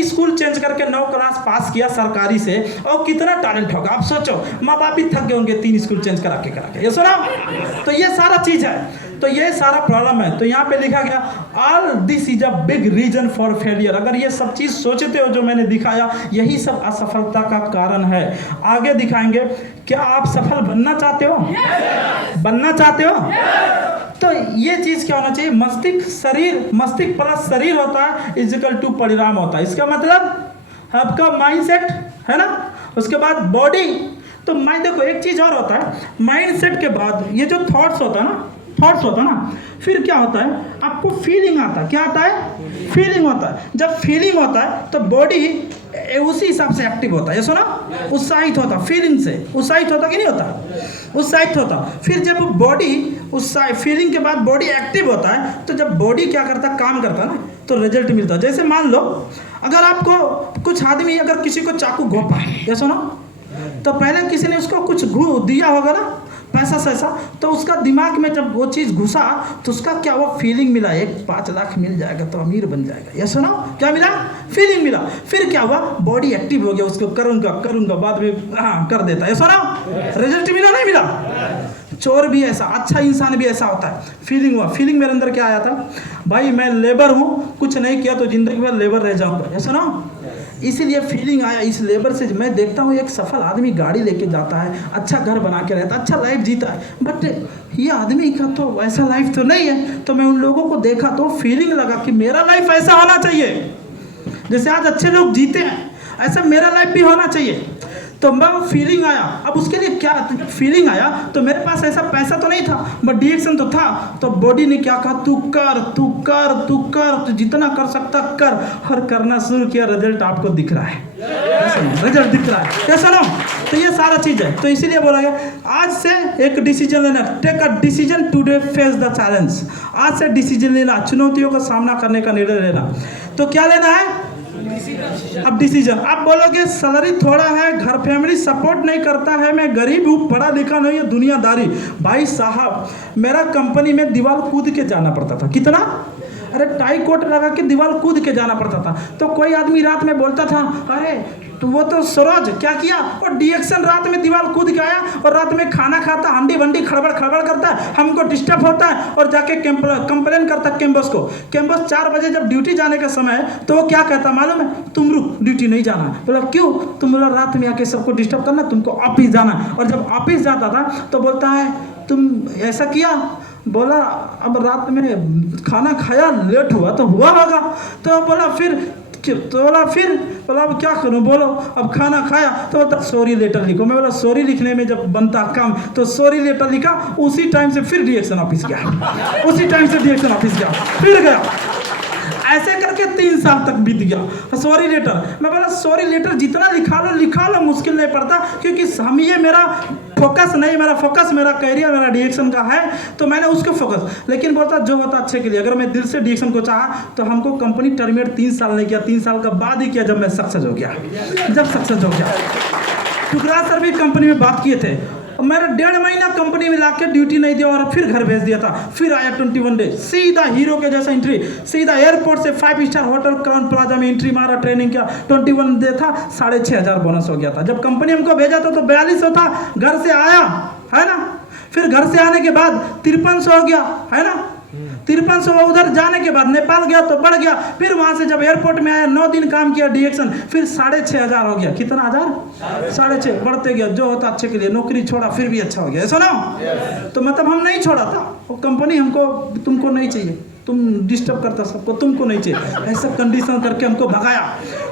ही school change करके 9 class pass किया सरकारी से, और कितना टैलेंट होगा आप सोचो। माँ बाप भी थक गए होंगे 3 स्कूल चेंज करा के ये सुना। तो ये सारा चीज है, तो ये सारा प्रॉब्लम है। तो यहाँ पे लिखा गया all this is a big reason for failure. अगर ये सब चीज सोचते हो जो मैंने दिखाया, यही सब असफलता का कारण है। आगे दिखाएंगे। क्या आप सफल बनना चाहते हो? बनना चाहते हो? तो ये चीज क्या होना चाहिए? मस्तिष्क प्लस शरीर होता है इक्वल टू परिणाम होता है। इसका मतलब आपका माइंडसेट है ना, उसके बाद बॉडी। तो माइंड देखो एक चीज और होता है, माइंडसेट के बाद ये जो थॉट्स होता है ना, फिर क्या होता है आपको फीलिंग आता है। क्या आता है? फीलिंग होता है। जब फीलिंग होता है तो बॉडी उसी हिसाब से एक्टिव होता है। ये सुना, उत्साहित होता, फीलिंग से उत्साहित होता कि नहीं होता? उत्साहित होता। फिर जब बॉडी फीलिंग के बाद बॉडी एक्टिव होता है, तो जब बॉडी क्या करता है, काम करता है ना, तो रिजल्ट मिलता है। जैसे मान लो अगर आपको कुछ आदमी अगर किसी को चाकू घोंपा है, ये सुनो, तो पहले किसी ने उसको कुछ दिया होगा ना, पैसा सैसा, तो उसका दिमाग में जब वो चीज़ घुसा तो उसका क्या हुआ? फीलिंग मिला। 5 लाख मिल जाएगा तो अमीर बन जाएगा। ये सुनो, क्या मिला? फीलिंग मिला। फिर क्या हुआ? बॉडी एक्टिव हो गया, उसको करूंगा बाद में हाँ कर देता है। ये सुनो, रिजल्ट मिला नहीं मिला? चोर भी ऐसा, अच्छा इंसान भी ऐसा होता है। फीलिंग हुआ। फीलिंग मेरे अंदर क्या आया था? भाई मैं लेबर हूँ, कुछ नहीं किया तो जिंदगी भर लेबर रह जाऊँगा। ये सुनो, इसीलिए फीलिंग आया। इस लेबर से मैं देखता हूँ एक सफल आदमी गाड़ी लेके जाता है, अच्छा घर बना के रहता है, अच्छा लाइफ जीता है, बट ये आदमी का तो वैसा लाइफ तो नहीं है। तो मैं उन लोगों को देखा तो फीलिंग लगा कि मेरा लाइफ ऐसा होना चाहिए, जैसे आज अच्छे लोग जीते हैं ऐसा मेरा लाइफ भी होना चाहिए। तो मैं फीलिंग आया। अब उसके लिए क्या फीलिंग आया? तो मेरे पास ऐसा पैसा तो नहीं था, बट डिएक्शन तो था। तो बॉडी ने क्या कहा? तू कर, तू जितना कर सकता कर, और करना शुरू किया। रिजल्ट आपको दिख रहा है, रिजल्ट दिख रहा है। कैसा ना? तो ये सारा चीज है। तो इसीलिए बोला गया आज से एक डिसीजन लेना, take a decision today, face the challenge. आज से डिसीजन लेना, चुनौतियों का सामना करने का निर्णय लेना। तो क्या लेना है? अब डिसीजन। आप बोलोगे सैलरी थोड़ा है, घर फैमिली सपोर्ट नहीं करता है, मैं गरीब हूँ, पढ़ा लिखा नहीं है, दुनियादारी। भाई साहब, मेरा कंपनी में दीवार कूद के जाना पड़ता था। कितना? अरे टाई कोट लगा के दीवार कूद के जाना पड़ता था। तो कोई आदमी रात में बोलता था, अरे तो वो तो सरोज क्या किया, और डिएक्शन रात में दीवार कूद के आया, और रात में खाना खाता, हंडी वंडी खड़बड़ करता है, हमको डिस्टर्ब होता है, और जाके कंप्लेन करता कैम्पस को। कैम्पस 4 बजे जब ड्यूटी जाने का समय है तो वो क्या कहता मालूम है? तुम रुक, ड्यूटी नहीं जाना है। बोला क्यों? तुम बोला रात में आके सबको डिस्टर्ब करना, तुमको ऑफिस जाना है। और जब ऑफिस जाता था तो बोलता है तुम ऐसा किया। बोला अब रात में खाना खाया, लेट हुआ तो हुआ होगा। तो बोला बोला अब क्या करूं? बोलो अब खाना खाया तो बोलता सॉरी लेटर लिखो। मैं बोला सॉरी लिखने में जब बनता काम, तो सॉरी लेटर लिखा। उसी टाइम से फिर डिएक्शन ऑफिस गया, उसी टाइम से डिएक्शन ऑफिस गया, फिर गया। ऐसे करके 3 साल तक बीत गया। सॉरी लेटर, मैं बोला सॉरी लेटर जितना लिखा लो मुश्किल नहीं पड़ता, क्योंकि हम ये मेरा फोकस नहीं, मेरा फोकस मेरा कैरियर मेरा डिएक्शन का है, तो मैंने उसको फोकस। लेकिन बोलता जो होता अच्छे के लिए। अगर मैं दिल से डिएक्शन को चाहा तो हमको कंपनी टर्मिनेट 3 साल नहीं किया, 3 साल का बाद ही किया, जब मैं सक्सेस हो गया। जब सक्सेस हो गया, टुकड़ा सर भी कंपनी में बात किए थे, मेरा 1.5 महीना कंपनी में लाके ड्यूटी नहीं दिया और फिर घर भेज दिया था। फिर आया 21 डेज, सीधा हीरो के जैसा एंट्री, सीधा एयरपोर्ट से 5 स्टार होटल क्राउन प्लाजा में एंट्री मारा, ट्रेनिंग किया। 21 डे था, 6,500 बोनस हो गया था। जब कंपनी हमको भेजा था तो 4200 था। घर से आया है ना, फिर घर से आने के बाद 5300 हो गया है ना। 5300 उधर जाने के बाद नेपाल गया तो बढ़ गया। फिर वहां से जब एयरपोर्ट में आया 9 दिन काम किया डिएक्शन, फिर 6,500 हो गया। कितना हजार? 6,500 बढ़ते गया। जो होता अच्छे के लिए, नौकरी छोड़ा फिर भी अच्छा हो गया। ऐसा ना? तो मतलब हम नहीं छोड़ा था, वो कंपनी हमको तुमको नहीं चाहिए, तुम डिस्टर्ब करता सबको, तुमको नहीं चाहिए, ऐसा कंडीशन करके हमको भगाया।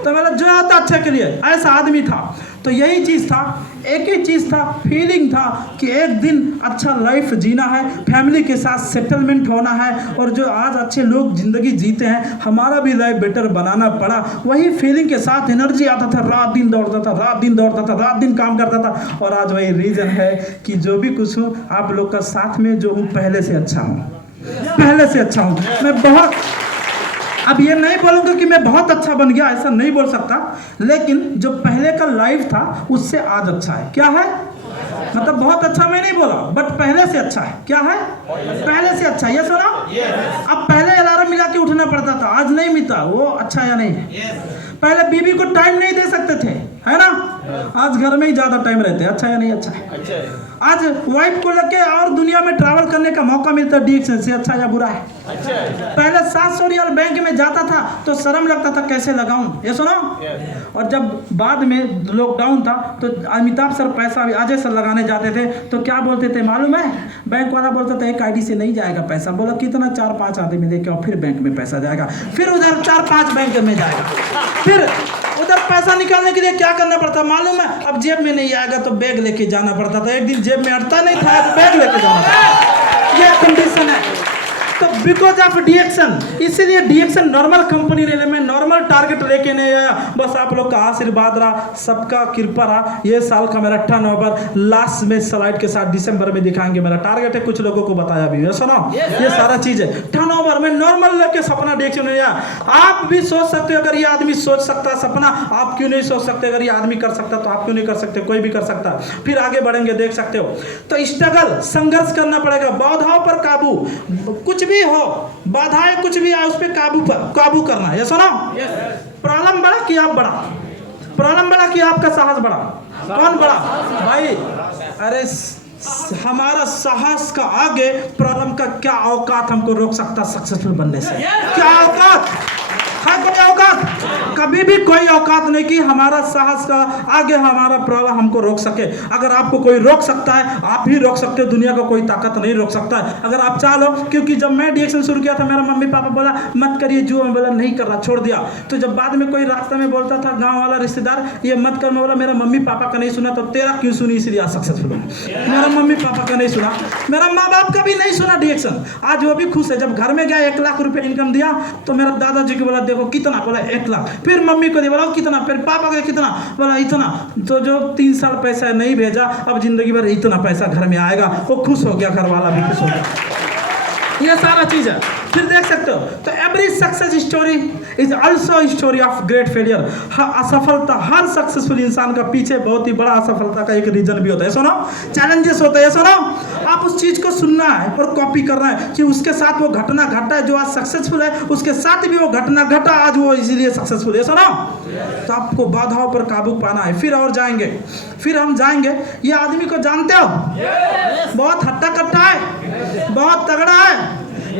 तो मतलब जो होता अच्छे के लिए, ऐसा आदमी था। तो यही चीज़ था, एक ही चीज़ था, फीलिंग था कि एक दिन अच्छा लाइफ जीना है, फैमिली के साथ सेटलमेंट होना है, और जो आज अच्छे लोग ज़िंदगी जीते हैं हमारा भी लाइफ बेटर बनाना पड़ा। वही फीलिंग के साथ एनर्जी आता था, रात दिन दौड़ता था, रात दिन काम करता था। और आज वही रीज़न है कि जो भी कुछ हूँ आप लोग का साथ में जो हूँ पहले से अच्छा हूँ, पहले से अच्छा हूँ मैं बहुत। अब ये नहीं बोलूँगा कि मैं बहुत अच्छा बन गया, ऐसा नहीं बोल सकता, लेकिन जो पहले का लाइफ था उससे आज अच्छा है। क्या है? मतलब बहुत अच्छा मैं नहीं बोला, बट पहले से अच्छा है। क्या है? पहले से अच्छा। ये सुना? अब पहले अलार्म मिला के उठना पड़ता था, आज नहीं मिलता। वो अच्छा या नहीं? पहले बीवी को टाइम नहीं दे सकते थे, है ना? आज घर में ही ज्यादा टाइम रहते हैं। अच्छा या नहीं अच्छा है? अच्छा है। आज वाइफ को लेके और दुनिया में ट्रैवल करने का मौका मिलता है डीएक्शन से। अच्छा या बुरा है? अच्छा है। पहले 700 रियाल बैंक में जाता था तो शर्म लगता था, कैसे लगाऊं, ये सुनो। और जब बाद में लॉकडाउन था तो अमिताभ सर पैसा अजय सर लगाने जाते थे तो क्या बोलते थे मालूम है? बैंक वाला बोलता था एक आईडी से नहीं जाएगा पैसा। बोला कितना? 4-5 आदमी लेके और फिर बैंक में पैसा जाएगा, फिर उधर 4-5 बैंक में जाएगा, फिर उधर पैसा निकालने के लिए क्या करना पड़ता मालूम है? अब जेब में नहीं आएगा तो बैग लेके जाना पड़ता था। एक दिन जेब में अटता नहीं था तो बैग लेके जाना था। यह कंडीशन है। तो बिकॉज ऑफ डीएक्शन, इसीलिए डीएक्शन नॉर्मल कंपनी ने मैं नॉर्मल टारगेट लेके नहीं आया। बस आप लोग का आशीर्वाद रहा, सबका कृपा रहा। ये साल का मेरा टर्नओवर लास्ट में स्लाइड के साथ दिसंबर में दिखाएंगे। मेरा टारगेट है, कुछ लोगों को बताया भी है, सुनो। ये सारा चीज है टर्नओवर में नॉर्मल लेके सपना डीएक्शन नहीं आया। आप भी सोच सकते हो, अगर ये आदमी सोच सकता है सपना, आप क्यों नहीं सोच सकते? अगर ये आदमी कर सकता तो आप क्यों नहीं कर सकते? कोई भी कर सकता, फिर आगे बढ़ेंगे, देख सकते हो। तो स्ट्रगल, संघर्ष करना पड़ेगा, बाधाओं पर काबू, कुछ भी हो, बाधाएं कुछ भी आए उस पर काबू करना है। ये सुनो, प्रॉब्लम बड़ा कि आप बड़ा? प्रॉब्लम बड़ा कि आपका साहस बड़ा? कौन बड़ा भाई? अरे हमारा साहस का आगे प्रॉब्लम का क्या औकात हमको रोक सकता सक्सेसफुल बनने से? क्या औकात है? कोई औकात? कभी भी कोई औकात नहीं कि हमारा साहस का आगे हमारा प्रॉब्लम हमको रोक सके। अगर आपको कोई रोक सकता है, आप ही रोक सकते हो, दुनिया का कोई ताकत नहीं रोक सकता है अगर आप चाह लो। क्योंकि जब मैं डीएक्शन शुरू किया था मेरा मम्मी पापा बोला मत करिए, जो मैं बोला नहीं कर रहा, छोड़ दिया। तो जब बाद में कोई रास्ते में बोलता था गाँव वाला रिश्तेदार ये मत कर, मैं बोला मेरा मम्मी पापा का नहीं सुना तो तेरा क्यों सुनी, इसलिए आज सक्सेसफुल हूँ। मेरा मम्मी पापा का नहीं सुना, मेरा माँ बाप का भी नहीं सुना डीएक्शन, आज वो भी खुश है। जब घर में गया 1 लाख रुपये इनकम दिया तो मेरा दादाजी को बोला देखो कितना, बोला 1 लाख, फिर मम्मी को दिया, बोला कितना, फिर पापा को कितना, बोला इतना। तो जो 3 साल पैसा नहीं भेजा, अब जिंदगी भर इतना पैसा घर में आएगा, वो खुश हो गया, घर वाला भी खुश हो गया। ये सारा चीज है। फिर देख सकते हो तो every success story is also story of great failure. असफलता, हर सक्सेसफुल इंसान का पीछे बहुत ही बड़ा असफलता का एक रीजन भी होता है। सुनो, चैलेंजेस होते हैं। सुनो, आप उस चीज को सुनना है और कॉपी करना है कि उसके साथ वो घटना घटा है जो आज सक्सेसफुल है, उसके साथ भी वो घटना घटा आज वो इसीलिए सक्सेसफुल है। सुनो, तो आपको बाधाओं पर काबू पाना है। फिर और जाएंगे, फिर हम जाएंगे। ये आदमी को जानते हो? बहुत हट्टा कट्टा है, बहुत तगड़ा है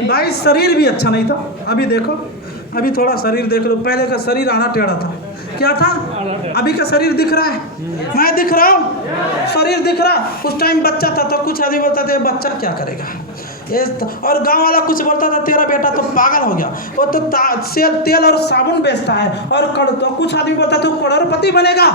भाई। शरीर भी अच्छा नहीं था, अभी देखो, अभी थोड़ा शरीर देख लो। पहले का शरीर आना टेढ़ा था, क्या था? अभी का शरीर दिख रहा है, मैं दिख रहा हूँ, शरीर दिख रहा। उस टाइम बच्चा था तो कुछ आदमी बोलता था बच्चा क्या करेगा, और गांव वाला कुछ बोलता था तेरा बेटा तो पागल हो गया, वो तो तेल और साबुन बेचता है, और तो कुछ आदमी बोलता था करोड़पति बनेगा,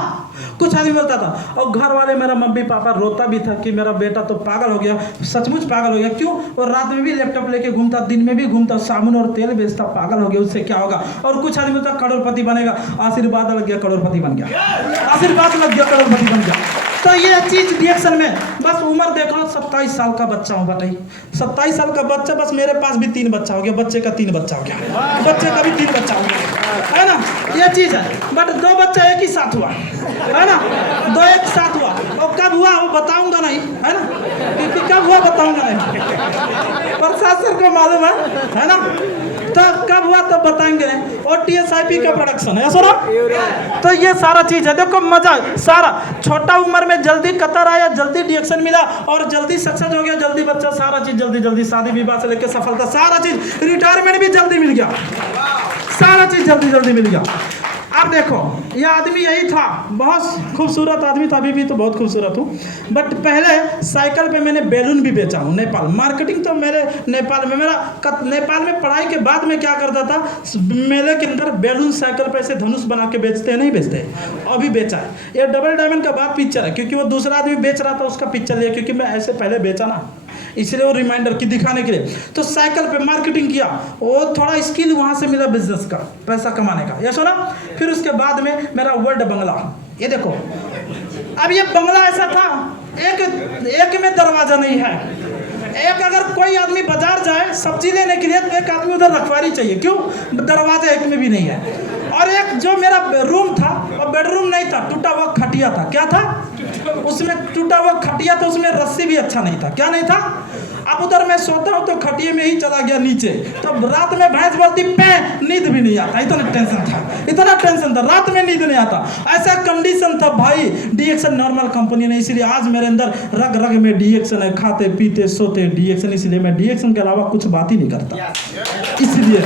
कुछ आदमी बोलता था। और घर वाले, मेरा मम्मी पापा रोता भी था कि मेरा बेटा तो पागल हो गया, सचमुच पागल हो गया। क्यों? और रात में भी लैपटॉप लेके घूमता, दिन में भी घूमता, साबुन और तेल बेचता, पागल हो गया, उससे क्या होगा? और कुछ आदमी बोलता करोड़पति बनेगा, आशीर्वाद लग गया करोड़पति बन गया, आशीर्वाद लग गया करोड़पति बन गया। तो ये चीज डीएक्शन में बस उम्र देखो, 27 साल का बच्चा हूँ, बताइए 27 साल का बच्चा। बस मेरे पास भी 3 बच्चा हो गया, बच्चे का 3 बच्चा हो गया, बच्चे का भी 3 बच्चा हो गया, है ना? ये चीज है। बट 2 बच्चा एक ही साथ हुआ, है ना? 2 एक साथ हुआ, और कब हुआ वो बताऊंगा नहीं, है ना? क्योंकि कब हुआ बताऊंगा नहीं, प्रसाद सर को मालूम है ना? तो कब हुआ तो बताएंगे नहीं। और टीएसआईपी का प्रोडक्शन है, सुनो। तो ये सारा चीज है, देखो मजा सारा। छोटा उम्र में जल्दी कतर आया, जल्दी डीएक्शन मिला, और जल्दी सक्सेस हो गया, जल्दी बच्चा, सारा चीज जल्दी जल्दी, शादी विवाह से लेकर सफलता, सारा चीज, रिटायरमेंट भी जल्दी मिल गया, सारा चीज जल्दी जल्दी मिल गया। अब देखो, यह आदमी यही था, बहुत खूबसूरत आदमी था, अभी भी तो बहुत खूबसूरत हूँ। बट पहले साइकिल पे मैंने बैलून भी बेचा हूँ, नेपाल। मार्केटिंग तो मेरे नेपाल में, नेपाल में पढ़ाई के बाद में क्या करता था, मेले के अंदर बैलून साइकिल पे ऐसे धनुष बना के बेचते हैं, नहीं बेचते? अभी बेचा है। ये डबल डायमंड का बाद पिक्चर है, क्योंकि वो दूसरा आदमी बेच रहा था, उसका पिक्चर लिया, क्योंकि मैं ऐसे पहले बेचा ना, इसलिए वो रिमाइंडर की दिखाने के लिए। तो साइकिल पे मार्केटिंग किया, वो थोड़ा स्किल वहाँ से मिला बिजनेस का, पैसा कमाने का, ये सुना। फिर उसके बाद में मेरा वर्ल्ड बंगला, ये देखो। अब ये बंगला ऐसा था, एक में दरवाजा नहीं है। एक अगर कोई आदमी बाजार जाए सब्जी लेने के लिए तो एक आदमी उधर रखवारी चाहिए, क्यों? दरवाजा एक में भी नहीं है। और एक जो मेरा रूम था, और बेडरूम नहीं था, टूटा हुआ खटिया था। क्या था उसमें? टूटा हुआ खटिया था, उसमें रस्सी भी अच्छा नहीं था। क्या नहीं था? अब उधर मैं सोता हूँ तो खटिए में ही चला गया नीचे, तो रात में भैंस बोलती पे, नींद भी नहीं आता, इतना टेंशन था, रात में नींद नहीं आता, ऐसा कंडीशन था भाई। डीएक्सन नॉर्मल कंपनी ने, इसीलिए आज मेरे अंदर रग रग में डीएक्सन है, खाते पीते सोते डीएक्सन, इसलिए मैं डीएक्सन के अलावा कुछ बात ही नहीं करता, इसलिए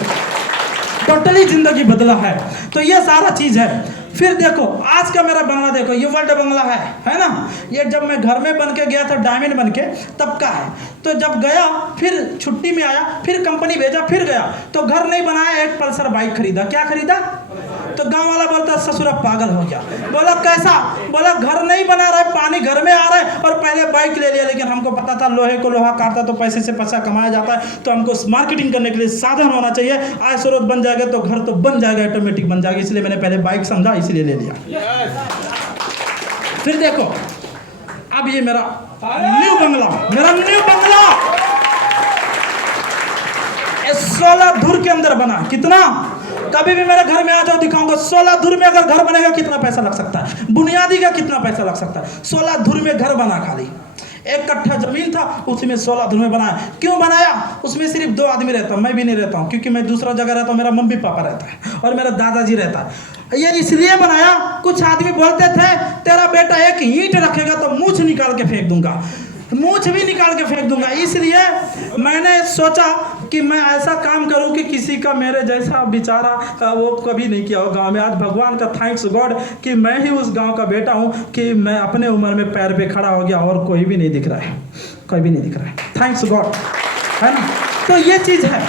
टोटली जिंदगी बदला है। तो ये सारा चीज है। फिर देखो आज का मेरा बंगला देखो, ये वर्ल्ड बंगला है ना। ये जब मैं घर में बन के गया था डायमंड बन के, तब का है। तो जब गया फिर छुट्टी में आया, फिर कंपनी भेजा, फिर गया तो घर नहीं बनाया, एक पल्सर बाइक खरीदा। क्या खरीदा? तो गांव वाला बोलता ससुरा पागल हो गया। बोला कैसा? बोला घर नहीं बना रहा है, पानी घर में आ रहा है और पहले बाइक ले लिया, लेकिन हमको पता था लोहे को लोहा काटता तो पैसे से पैसा कमाया जाता है, तो हमको मार्केटिंग करने के लिए साधन होना चाहिए, आय स्रोत बन जाएगा तो घर तो बन जाएगा, ऑटोमेटिक बन जाएगा, इसलिए मैंने पहले बाइक समझा, इसलिए ले लिया। फिर देखो अब ये मेरा न्यू बंगला, 16 धुर के अंदर बना। कितना? कभी भी मेरे घर में आ जाओ दिखाऊंगा। 16 धुर में अगर घर बनेगा कितना पैसा लग सकता है, बुनियादी का कितना पैसा लग सकता है। 16 धुर में घर बना, खाली 1 कट्ठा जमीन था, उसमें 16 धुर में बनाया। क्यों बनाया? उसमें सिर्फ 2 आदमी रहता हूँ, मैं भी नहीं रहता हूँ, क्योंकि मैं दूसरा जगह रहता हूँ, मेरा मम्मी पापा रहता है और मेरा दादाजी रहता है। ये इसलिए बनाया, कुछ आदमी बोलते थे तेरा बेटा एक ईंट रखेगा तो मूछ निकाल के फेंक दूंगा, मूछ भी निकाल के फेंक दूंगा। इसलिए मैंने सोचा कि मैं ऐसा काम करूं कि किसी का मेरे जैसा बेचारा वो कभी नहीं किया हो गांव में। आज भगवान का थैंक्स गॉड कि मैं ही उस गांव का बेटा हूं कि मैं अपने उम्र में पैर पे खड़ा हो गया और कोई भी नहीं दिख रहा है, कोई भी नहीं दिख रहा है। थैंक्स गॉड, है ना। तो ये चीज़ है।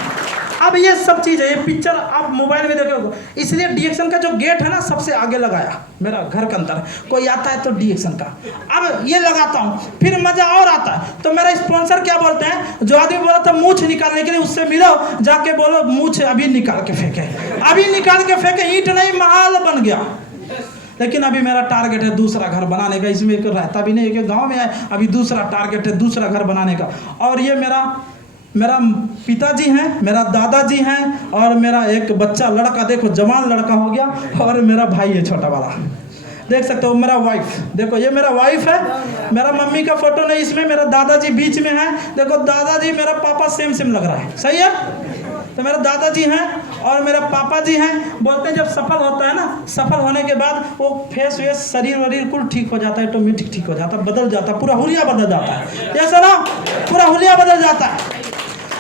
अब ये सब चीज़ है, ये पिक्चर आप मोबाइल में देखोगे, इसलिए डीएक्सन का जो गेट है ना सबसे आगे लगाया मेरा घर के अंदर। कोई आता है तो डीएक्सन का अब ये लगाता हूँ, फिर मज़ा और आता है। तो मेरा स्पॉन्सर क्या बोलते हैं, जो आदमी बोला था मूछ निकालने के लिए, उससे मिलो जाके बोलो मूछ अभी निकाल के फेंके, अभी निकाल के फेंके। ईंट नहीं महल बन गया। लेकिन अभी मेरा टारगेट है दूसरा घर बनाने का। इसमें रहता भी नहीं है कि गाँव में है, अभी दूसरा टारगेट है दूसरा घर बनाने का। और ये मेरा पिताजी हैं, मेरा दादाजी हैं और मेरा एक बच्चा लड़का, देखो जवान लड़का हो गया, और मेरा भाई है छोटा वाला, देख सकते हो। मेरा वाइफ देखो, ये मेरा वाइफ है। मेरा मम्मी का फोटो नहीं इसमें, मेरा दादाजी बीच में है। देखो दादाजी मेरा पापा सेम लग रहा है, सही है। तो मेरे दादाजी हैं और मेरे पापा जी हैं। बोलते हैं जब सफल होता है ना, सफल होने के बाद वो फेस वेस शरीर वरीर कुल ठीक हो जाता है, ऑटोमेटिक ठीक हो जाता है, बदल जाता है, पूरा हुलिया बदल जाता है। जैसा ना पूरा हुलिया बदल जाता है।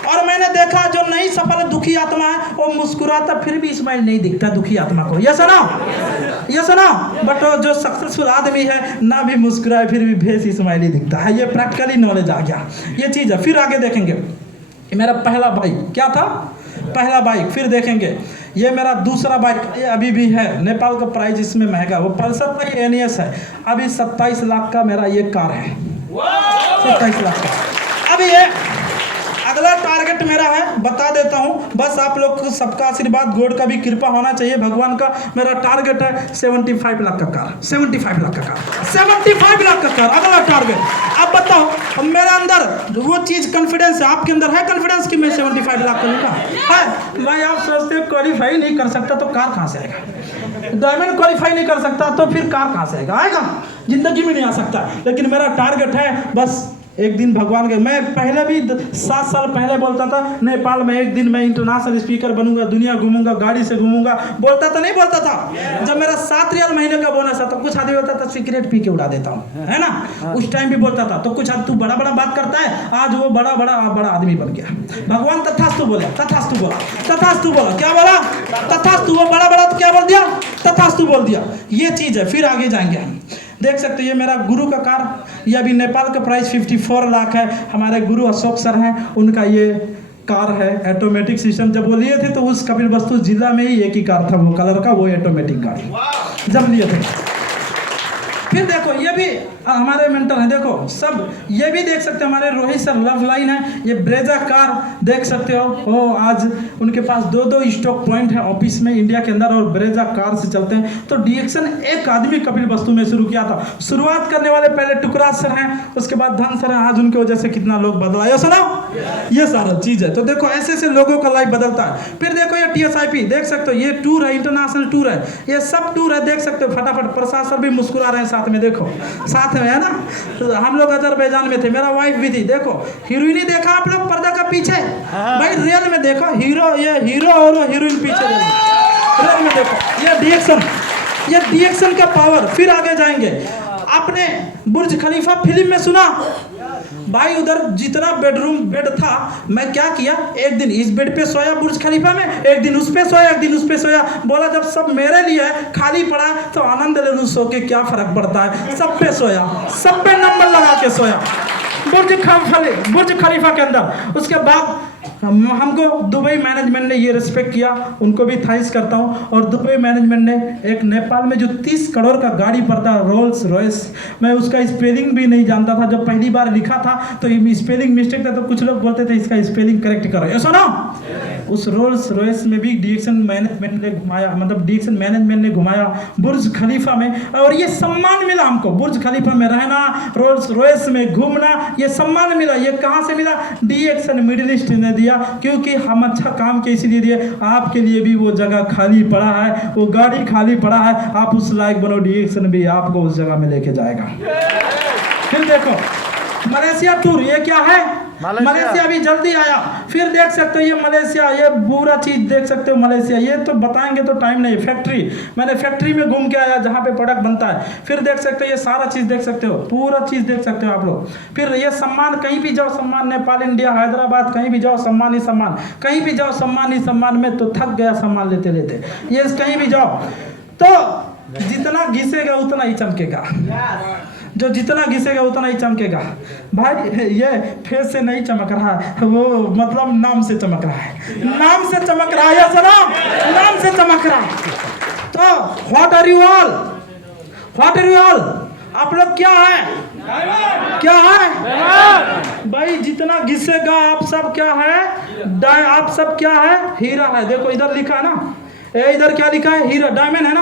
और मैंने देखा जो नहीं सफल दुखी आत्मा है वो मुस्कुराता फिर भी स्माइल नहीं दिखता दुखी आत्मा को। ये सुना बट जो सक्सेसफुल आदमी है ना भी मुस्कुराए फिर भी फेस स्माइल ही दिखता है। ये प्रैक्टिकली नॉलेज आ गया, ये चीज़ है। फिर आगे देखेंगे, मेरा पहला बाइक क्या था, पहला बाइक। फिर देखेंगे ये मेरा दूसरा बाइक, ये अभी भी है, नेपाल का प्राइस इसमें महंगा, वो पल्सर का ही NS है। अभी 27 लाख का मेरा ये कार है, 27 लाख का। अभी ये अगला टारगेट मेरा है, बता देता हूँ, बस आप लोग को सबका आशीर्वाद, गॉड का भी कृपा होना चाहिए, भगवान का। मेरा टारगेट है 75 लाख का कार, 75 लाख का कार, 75 लाख का कार अगला टारगेट। अब बताओ मेरे अंदर वो चीज़ कॉन्फिडेंस है, आपके अंदर है कॉन्फिडेंस कि मैं 75 लाख का लूँगा? है भाई। आप सोचते हो क्वालिफाई नहीं कर सकता तो कार कहाँ से आएगा? डायमंड क्वालिफाई नहीं कर सकता तो फिर कार कहाँ से आएगा? जिंदगी में नहीं आ सकता। लेकिन मेरा टारगेट है बस एक दिन भगवान के, मैं पहले भी 7 साल पहले बोलता था नेपाल में एक दिन मैं इंटरनेशनल स्पीकर बनूंगा, दुनिया घूमूंगा, गाड़ी से घूमूंगा, बोलता था नहीं बोलता था। जब मेरा 7 रियल महीने का बोनस था तो कुछ आदमी बोलता था सिगरेट पी के उड़ा देता हूँ, है ना, उस टाइम भी बोलता था। तो कुछ तू बड़ा बड़ा बात करता है, आज वो बड़ा आदमी बन गया। भगवान तथास्तु बोला, तथास्तु बोला, तथास्तु बोला, क्या बोला? तथास्तु। वो बड़ा तो क्या बोल दिया? तथास्तु बोल दिया। ये चीज़ है। फिर आगे जाएंगे हम, देख सकते हो ये मेरा गुरु का कार, ये अभी नेपाल का प्राइस 54 लाख है। हमारे गुरु अशोक सर हैं, उनका ये कार है ऑटोमेटिक सिस्टम। जब वो लिए थे तो उस कपिलवस्तु जिला में ही एक ही कार था वो कलर का, वो ऑटोमेटिक गाड़ी जब लिए थे। फिर देखो ये भी हमारे मेंटर हैं, देखो सब ये भी देख सकते हो, हमारे रोहित सर लव लाइन है। ये ब्रेजा कार देख सकते हो, वो आज उनके पास 2 स्टॉक पॉइंट है ऑफिस में इंडिया के अंदर, और ब्रेजा कार से चलते हैं। तो डीएक्सन एक आदमी कपिलवस्तु में शुरू किया था। शुरुआत करने वाले पहले टुकराज सर हैं, उसके बाद धन सर हैं। आज उनकी वजह से कितना लोग बदला, ये सुना, ये सारा चीज़ है। तो देखो ऐसे ऐसे लोगों का लाइफ बदलता है। फिर देखो ये TSIP देख सकते हो, ये टूर है, इंटरनेशनल टूर है, ये सब टूर है, देख सकते हो। फटाफट प्रसाद सर भी मुस्कुरा रहे हैं साथ में, देखो साथ में, है ना। तो हम लोग अजरबैजान में थे, मेरा वाइफ भी थी। देखो हीरोइनी देखा आप लोग पर्दा का पीछे, भाई रियल में देखो हीरो, ये हीरो और हीरोइन पीछे रियल में देखो, ये रिएक्शन का पावर। फिर आगे जाएंगे, आपने बुर्ज खलीफा फिल्म में सुना, भाई उधर जितना बेड था, मैं क्या किया, एक दिन इस बेड पे सोया बुर्ज खलीफा में, एक दिन उस पे सोया, एक दिन उस पे सोया। बोला जब सब मेरे लिए है, खाली पड़ा है, तो आनंद ले लूं, सो के क्या फर्क पड़ता है। सब पे सोया, सब पे नंबर लगा के सोया बुर्ज खलीफा के अंदर। उसके बाद हमको दुबई मैनेजमेंट ने ये रिस्पेक्ट किया, उनको भी थैंक्स करता हूँ। और दुबई मैनेजमेंट ने एक नेपाल में जो 30 करोड़ का गाड़ी पड़ता है रोल्स रॉयस, मैं उसका स्पेलिंग भी नहीं जानता था। जब पहली बार लिखा था तो स्पेलिंग मिस्टेक था, तो कुछ लोग बोलते थे इसका स्पेलिंग करेक्ट करो, ऐसा ना। उस रोल्स रॉयस में भी डीएक्सन मैनेजमेंट ने घुमाया, मतलब डीएक्सन मैनेजमेंट ने घुमाया बुर्ज खलीफा में, और ये सम्मान मिला हमको। बुर्ज खलीफा में रहना, रोल्स रॉयस में घूमना, ये सम्मान मिला। ये कहाँ से मिला? डीएक्सन मिडिल ईस्ट ने दिया, क्योंकि हम अच्छा काम के इसीलिए दिए। आपके लिए भी वो जगह खाली पड़ा है, वो गाड़ी खाली पड़ा है, आप उस लायक बनो, डीएक्सन भी आपको उस जगह में लेके जाएगा। फिर देखो मलेशिया टूर, ये क्या है? मलेशिया भी जल्दी आया। फिर देख सकते हो ये मलेशिया, ये पूरा चीज देख सकते हो मलेशिया। ये तो बताएंगे तो टाइम नहीं। फैक्ट्री, मैंने फैक्ट्री में घूम के आया जहाँ पे प्रोडक्ट बनता है। फिर देख सकते हो ये सारा चीज देख सकते हो, पूरा चीज देख सकते हो आप लोग। फिर ये सम्मान, कहीं भी जाओ सम्मान, नेपाल, इंडिया, हैदराबाद, कहीं भी जाओ सम्मान ही सम्मान, कहीं भी जाओ सम्मान ही सम्मान। में तो थक गया सम्मान लेते लेते। ये कहीं भी जाओ तो जितना घिसेगा उतना ही चमकेगा, जो जितना घिसेगा उतना ही चमकेगा। भाई ये फेस से नहीं चमक रहा है, वो मतलब नाम से चमक रहा है, नाम से चमक रहा है, सलाम नाम से चमक रहा है। तो what are you all, what are you all, आप लोग क्या है, क्या है भाई? जितना घिसेगा आप सब क्या है, आप सब क्या है, हीरा है। देखो इधर लिखा है ना, इधर क्या लिखा है, हीरा, डायमंड है ना।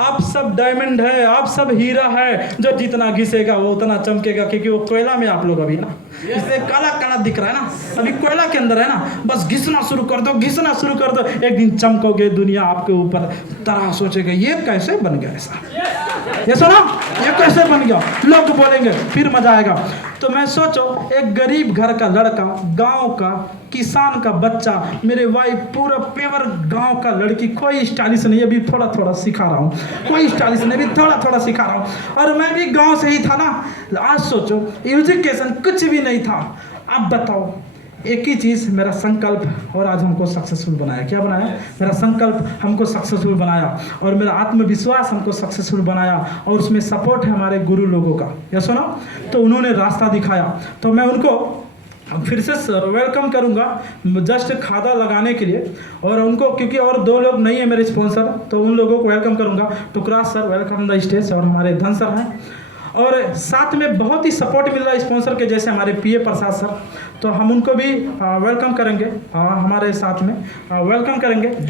आप सब डायमंड है, आप सब हीरा है। जो जितना घिसेगा वो उतना चमकेगा, क्योंकि वो कोयला में आप लोग अभी ना, इसलिए काला काला दिख रहा है ना, अभी कोयला के अंदर है ना। बस घिसना शुरू कर दो, घिसना शुरू कर दो, एक दिन चमकोगे, दुनिया आपके ऊपर तरह सोचेगा ये कैसे बन गया ऐसा, ये सुना, ये कैसे बन गया, लोग बोलेंगे, फिर मजा आएगा। तो मैं सोचो, एक गरीब घर का लड़का, गांव का किसान का बच्चा, मेरे वाइफ, पूरा पेवर गांव का लड़की, कोई स्टाइलिश नहीं, अभी थोड़ा थोड़ा सिखा रहा हूँ, कोई स्टाइलिश नहीं, अभी थोड़ा थोड़ा सिखा रहा हूँ। और मैं भी गांव से ही था ना। आज सोचो एजुकेशन कुछ भी नहीं था। अब बताओ, एक ही चीज़, मेरा संकल्प, और आज हमको सक्सेसफुल बनाया। क्या बनाया? मेरा संकल्प हमको सक्सेसफुल बनाया, और मेरा आत्मविश्वास हमको सक्सेसफुल बनाया, और उसमें सपोर्ट है हमारे गुरु लोगों का। ये सुनो, तो उन्होंने रास्ता दिखाया, तो मैं उनको फिर से वेलकम करूंगा जस्ट खादा लगाने के लिए। और उनको, क्योंकि और 2 लोग नहीं है मेरे स्पॉन्सर, तो उन लोगों को वेलकम करूंगा। टुकराज सर, वेलकम द स्टेज, और हमारे धन सर हैं, और साथ में बहुत ही सपोर्ट मिल रहा है स्पॉन्सर के, जैसे हमारे पीए प्रसाद सर, तो हम उनको भी वेलकम करेंगे, हमारे साथ में वेलकम करेंगे। जो